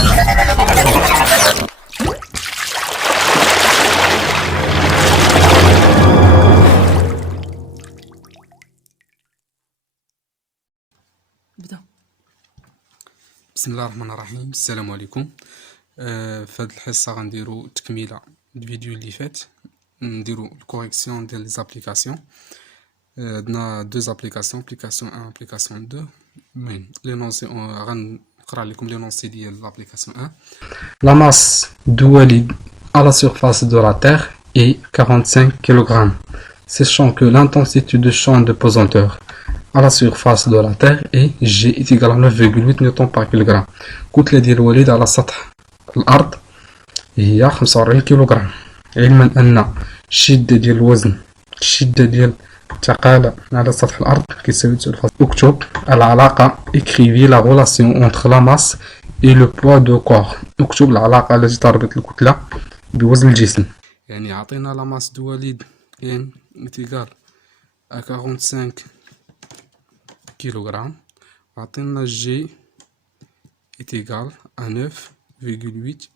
بدا. بسم الله الرحمن الرحيم. السلام عليكم. في هذه الحصه غنديرو تكميله الفيديو اللي فات، نديرو الكوريكسيون ديال لي زابليكاسيون. عندنا دو زابليكاسيون، ابليكاسيون 1 ابليكاسيون 2. المهم لي نونسي غنقرا لكم لي نونسي ديال l'application 1. La masse de Walid à la surface de la Terre est 45 kg, sachant que l'intensité de champ de pesanteur à la surface de la Terre est G est égal à 9,8 نيوتن par kilogramme. الكتلة ديال وليد على سطح الأرض هي 45 كيلوغرام. علما أن الشدة ديال الوزن، الشدة ديال الثقالة على سطح الأرض كيساوي 9. اكتب العلاقة، écrivez la relation entre la masse et le poids du corps. اكتب العلاقة التي تربط الكتلة بوزن الجسم. يعني عطينا لا ماس دو وليد M est égal à 45 kg. عطينا G est égal à 9,8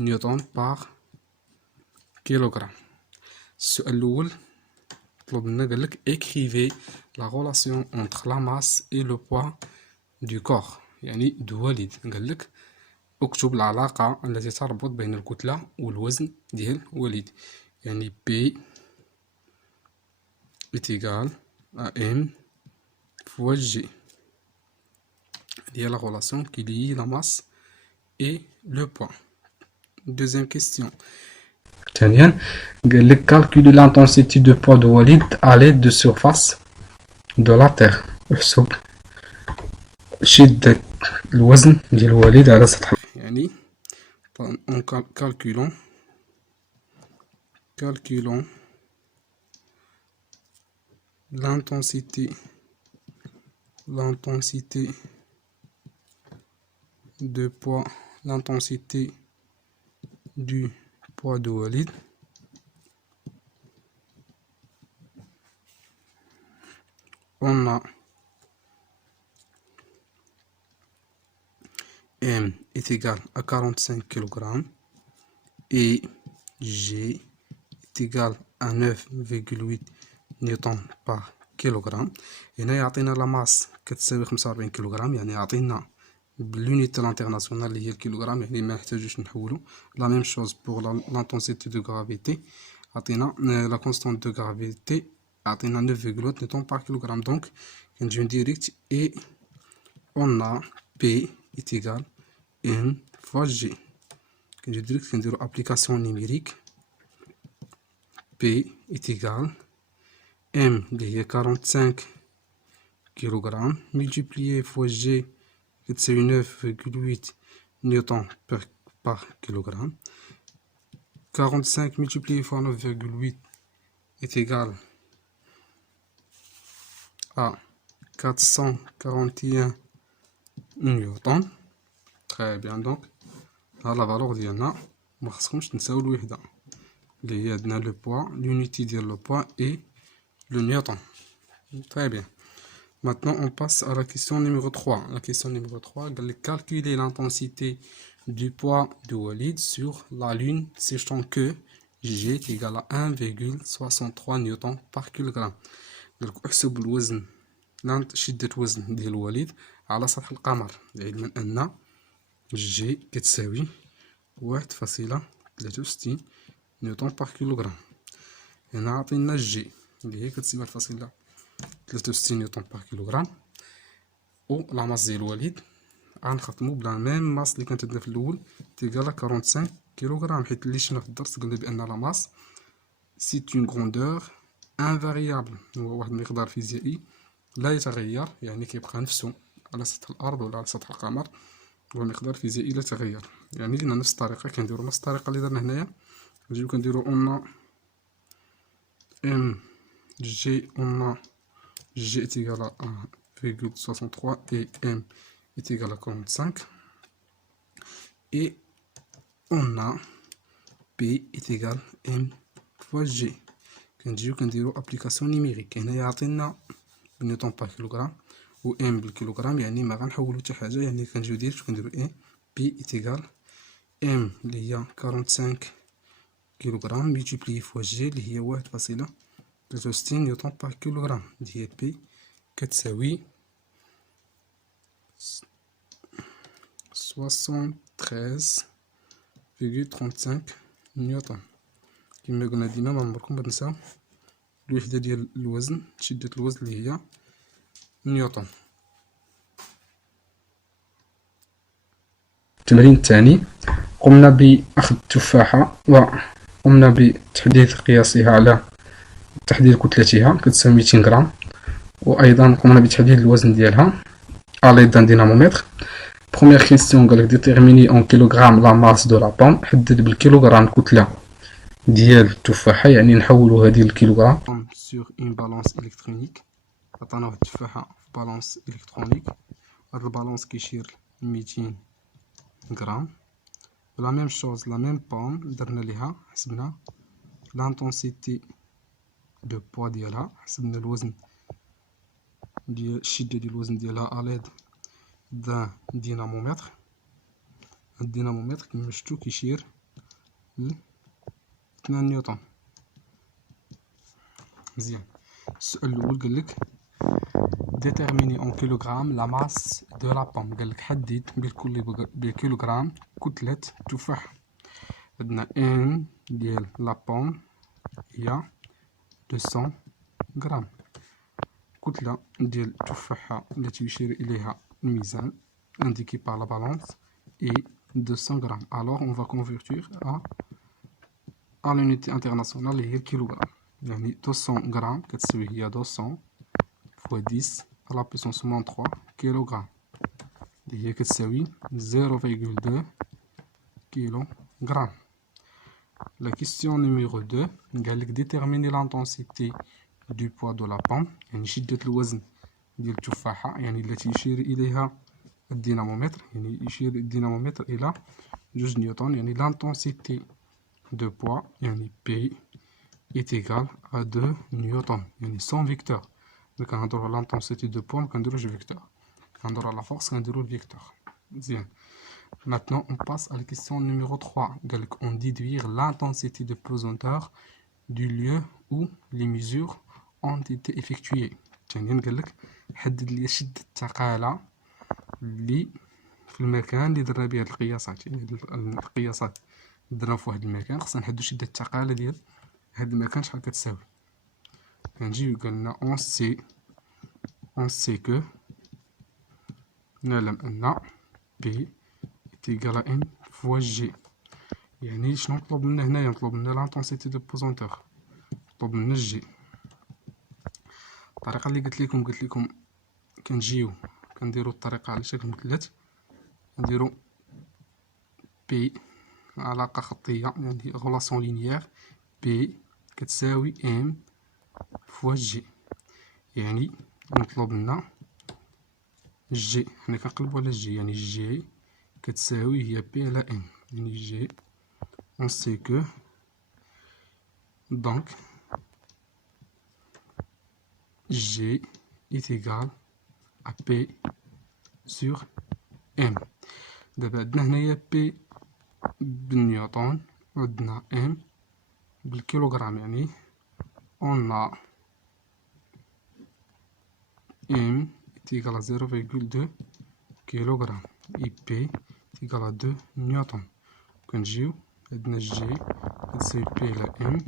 نيوتن par kilogramme. السؤال الأول طلب لنا قالك écrivez la relation entre la masse et le poids du corps، يعني دو وليد. قالك اكتب العلاقة التي تربط بين الكتلة والوزن ديال وليد، يعني P est égal à M fois G. Il y a la relation qui lie la masse et le poids. Deuxième question. ثانيا قال لك calculer l'intensité de poids de Walid à l'aide de surface de la Terre. احسب شدة الوزن ديال وليد على سطح، يعني en calculant l'intensité de poids, l'intensité du poids de Walid, on a M est égal à 45 kg et G est égal à 9,8 نيوتن par kilogramme. هنا يعطينا لا ماس كتساوي 45 كيلوغرام، يعني يعطينا بالونيتي الانترناسيونال اللي هي الكيلوغرام، يعني ما نحتاجوش نحولو. لا ميم شوز بوغ لانتونسيتي دو غرافيتي، عطينا لا كونستانت دو غرافيتي عطينا 9,8 نيوتن par kilogramme. دونك كنجيو ديريكت اي اون ا بي est égal M fois G. كنجيو ديريكت كنديرو ابليكاسيون نيميريك. P est égal M اللي هي 45 كيلوغرام multiplié fois G كتساوي 9,8 نيوتن par kilogramme. 45 multiplié fois 9,8 est égal à 441 نيوتن. Très bien. donc ها لا فالور ديالنا، ما خصكمش تنساو الوحدة اللي هي عندنا لو بوا، l'unité ديال لو بوا et le newton. Très bien. Maintenant on passe à la question numéro 3. La question numéro 3 قال لك calculer l'intensité du poids de Walid sur la lune sachant que G est égal à 1,63 نيوتن par kilogramme. قال لك احسب الوزن، شدة وزن ديال وليد على سطح القمر، علما أن جي كتساوي 1,63 نيوتن بار كيلوغرام. هنا عطينا جي اللي هي كتساوي 1,63 نيوتن بار كيلوغرام، و لا ماس ديال الوليد غنخدمو بلا ميم ماس اللي كانت عندنا في الاول تيكالا 45 كيلوغرام، حيت اللي شفنا في الدرس قلنا بان لا ماس سي اون غروندور انفاريابل، هو واحد المقدار فيزيائي لا يتغير، يعني كيبقى نفسه على سطح الارض ولا على سطح القمر، هو مقدار فيزيائي لا يتغير. يعني لنا نفس الطريقه، كنديرو نفس الطريقه اللي درنا هنايا، نجيو كنديرو اون ام جي، اون جي est égal à 1,63 et m est égal à 45 et on a p est égal à m fois g. كنجيو كنديرو ابليكاسيون نيميريك. هنا يعطينا بالنيوتن بار كيلوغرام و ام بالكيلوغرام، يعني ما غنحولو حتى حاجه، يعني كنجيو ديريكت كنديرو اي P est égal M اللي هي 45 كيلوغرام multiplié fois G اللي هي 1.63 نيوتن بار كيلوغرام اللي هي P كتساوي 73.35 نيوتن. كما قلنا ديما معمركم متنساو الوحدة ديال الوزن، شدة الوزن اللي هي نيوتن. التمرين الثاني، قمنا بأخذ التفاحة وقمنا بتحديد قياسها على تحديد كتلتها كتساوي 200 غرام، وأيضا قمنا بتحديد الوزن ديالها على يد دينامومتر. بروميير كيستيون قالك ديتيرميني اون كيلوغرام لا ماس دو لا بوم، حدد بالكيلوغرام الكتلة ديال التفاحة، يعني نحولو هذه الكيلوغرام سور اون بالونس الكترونيك. عطانا واحد التفاحة في بالونس الكترونيك، هاد البالونس كيشير 200 غرام. لا ميم شوز لا ميم بوم درنا ليها، حسبنا لانتونسيتي دو بوا ديالها، حسبنا الوزن ديال الشدة ديال الوزن ديالها اليد دا دينامومتر. الدينامومتر كما شفتو كيشير ل 2 نيوتن. مزيان. السؤال الاول قالك ديتيرميني اون كيلوغرام لا ماس دو لا بوم، قالك حدد بالكيلوغرام كتلة التفاح. عندنا ان ديال لا بوم هي 200 غرام، كتلة ديال التفاحة التي يشير إليها الميزان indiqué par la balance est 200 grammes. Alors on va convertir à l'unité internationale اللي هي الكيلوغرام. يعني 200 غرام كتساوي هي 200 fois 10 à la puissance moins 3 كيلوغرام، اللي هي كتساوي 0,2 كيلوغرام. La question numéro 2 قالك déterminer l'intensité du poids de la pomme، يعني شدة الوزن ديال التفاحة، يعني التي يشير إليها الدينامومتر، يعني يشير الدينامومتر إلى 2 نيوتن. يعني l'intensité de poids يعني P est égal à 2 نيوتن، يعني sans vecteur. ملي كنهضرو على l'intensité de poids مكنديروش vecteur، كنهضرو على force كنديرو الفيكتور. مزيان. Maintenant on passe à la question numéro 3. قالك on déduire l'intensité de pesanteur du lieu où les mesures ont été effectuées. ثانيا قالك حدد لي شدة الثقالة اللي في المكان اللي درنا به هاد القياسات. يعني القياسات درنا في واحد المكان، خصنا نحددو شدة الثقالة ديال هاد المكان شحال كتساوي. كنجيو قالنا اون سي كو، نعلم ان بي إيكال ان فوا جي. يعني شنو مطلوب منا هنايا؟ مطلوب منا لانتونسيتي دو بوزونتور، مطلوب منا جي. الطريقة اللي قلت لكم كنجيو كنديرو الطريقة على شكل مثلث، نديرو بي علاقة خطية، يعني غولاسيون لينيير، بي كتساوي ام فوا جي. يعني مطلوب لنا جي، حنا كنقلبو على جي، يعني جي كتساوي هي بي على ام. يعني جي on sait que donc G est égal à P sur M. دابا عندنا هنايا P بالنيوتن وعندنا M بالكيلوغرام، يعني on a M est égal à 0,2 كيلوغرام et P est égal à 2 نيوتن. كنجيو عندنا G كتساوي P على M،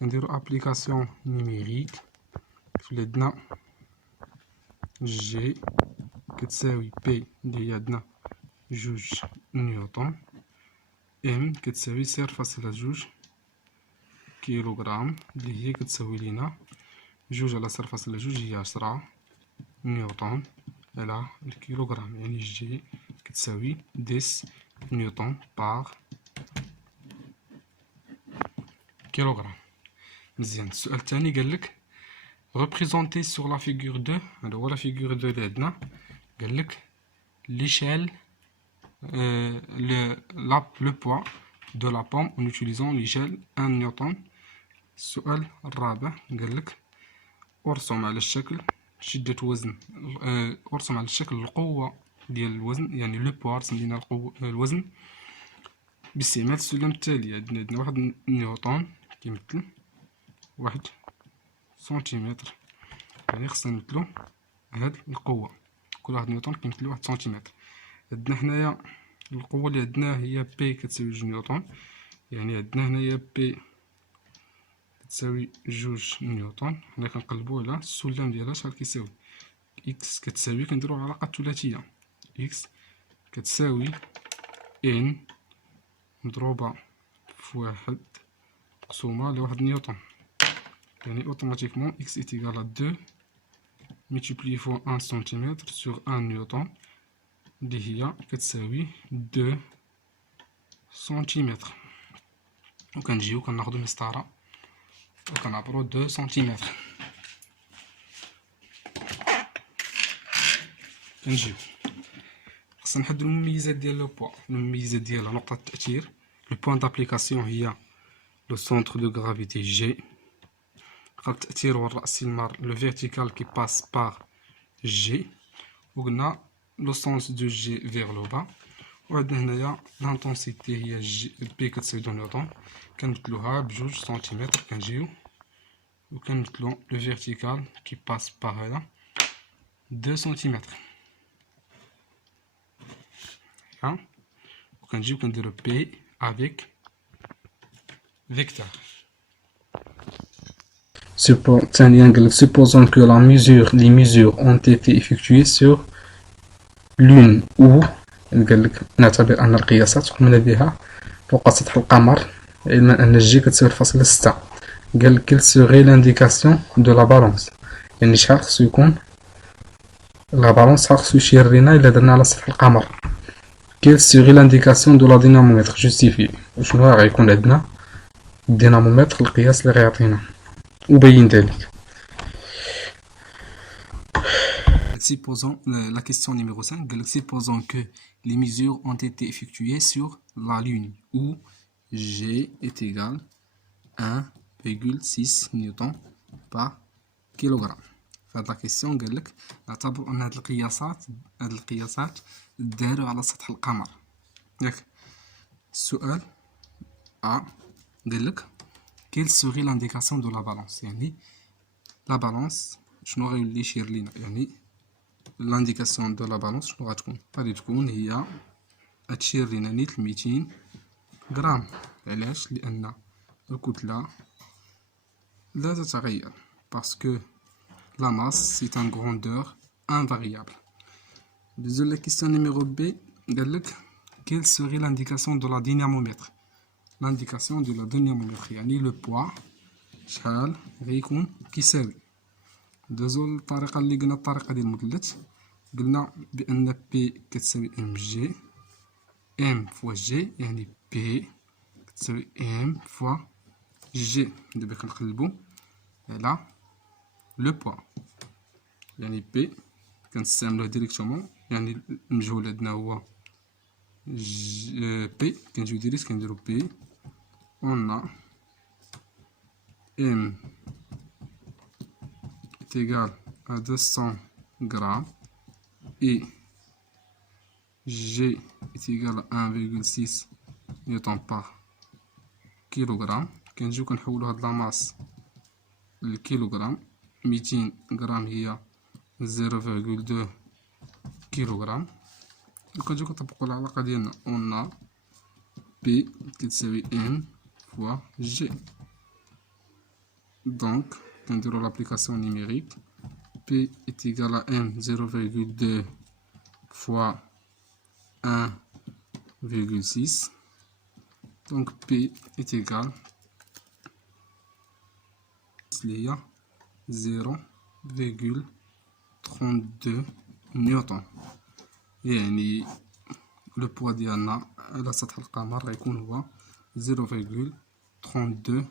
كنديرو ابليكاسيون نيميريك. في عندنا جي كتساوي بي اللي هي عندنا 2 نيوتن، ام كتساوي 0.2 كيلوغرام اللي هي كتساوي لينا 2 على 0.2 هي 10 نيوتن على الكيلوغرام. يعني جي كتساوي 10 نيوتن بار كيلوغرام. مزيان. السؤال الثاني قالك représenter sur la figure 2، هذا هو لا فيغور 2 اللي عندنا. قالك l'échelle le poids de la pomme en utilisant l'échelle 1 نيوتن. السؤال الرابع قالك ارسم على الشكل شدة وزن، ارسم على الشكل القوة ديال الوزن، يعني لو بوا سمينا الوزن باستعمال السلم التالي. عندنا واحد نيوتن كيمثل 1 سنتيمتر، يعني خصنا نمثلو هاد القوة. كل واحد نيوتن كيمثل 1 سنتيمتر. عندنا حنايا القوة اللي عندنا هي بي كتساوي 2 نيوتن، يعني عندنا هنايا بي كتساوي 2 نيوتن. حنا كنقلبو على السلم ديالها شحال كيساوي. إكس كتساوي كنديرو علاقة ثلاثية، إكس كتساوي إن مضروبة في 1 مقسومة على 1 نيوتن، يعني اوتوماتيكمون إكس إيت إيكال 2 multiplié fois 1 سنتيمتر sur 1 نيوتن اللي هي كتساوي 2 سنتيمتر. وكنجيو كناخدو مسطرة وكنعبرو 2 سنتيمتر. كنجيو خصنا نحددو المميزات ديال لو بوا. المميزات ديالها نقطة التأثير. لو بوان دابليكاسيون هي لو سونتر دو غرافيتي جي. نقطة التأثير هو الرأس المار لو فيرتيكال كي باس باغ جي. وقلنا لو سونس دو جي فيغ لو با. وعندنا هنايا لانتونسيتي هي جي بي كتساوي 2 نيوتن، كنمثلوها ب2 سنتيمتر. كنجيو وكنمثلو لو فيرتيكال كي باس باغ هذا 2 سنتيمتر. وكنجيو كنديرو بي افيك فيكتور. ثانيا قالك supposons que les mesures ont été effectuées sur l'une ou قالك نعتبر أن القياسات قمنا بها فوق سطح القمر، علما أن الجي كتساوي 0.6. قالك quelle serait l'indication de la balance، يعني شحال خصو يكون لا بالونس، شحال خصو يشير لينا إلا درنا على سطح القمر. quelle serait l'indication de la dynamomètre، justifié شنو غيكون عندنا الدينامومتر القياس اللي غيعطينا وبين ذلك. Supposons la question numéro 5. Supposons que les mesures ont été effectuées sur la Lune où G est égal à 1,6 نيوتن par kilogramme. فهاد لا كيسيون قالك نعتبر ان هاد القياسات داروا على سطح القمر، ياك. السؤال قالك quelle serait l'indication de la balance، يعني لا بالانس شنو غيولي يشير لينا، يعني لانديكاسيون دو لا بالونس شنو غتكون. غادي تكون هي غتشير لينا نيت 200 غرام. علاش؟ لان الكتلة لا تتغير باسكو la masse c'est une grandeur invariable. Deuxième la question numéro B. Quelle serait l'indication de la dynamomètre؟ L'indication de la dynamomètre يعني le poids شحال غيكون كيساوي. دوزو الطريقة اللي قلنا الطريقة ديال المثلث. قلنا بأن P كتساوي ام جي، ام فوا جي يعني P كتساوي ام فوا جي. دابا كنقلبو على لو بوا، يعني بي كنستعملوه ديريكتومون، يعني المجهول عندنا هو بي. كنجيو ديريكت كنديرو بي اون ام égal à 200 grammes et G est égal à 1,6 نيوتن par kilogramme. كنجيو كنحولو هاد لاماس للكيلوغرام. 200 غرام هي 0,2 كيلوغرام. وكنجيو كنطبقو العلاقة ديالنا اون بي كتساوي ام فوا جي. دونك كنديرو لابليكاسيون نيميريك. P est égal à M 0,2 fois 1,6. Donc P est égal à 0,32 نيوتن. يعني لو بوا ديالنا على سطح القمر غيكون هو 0,32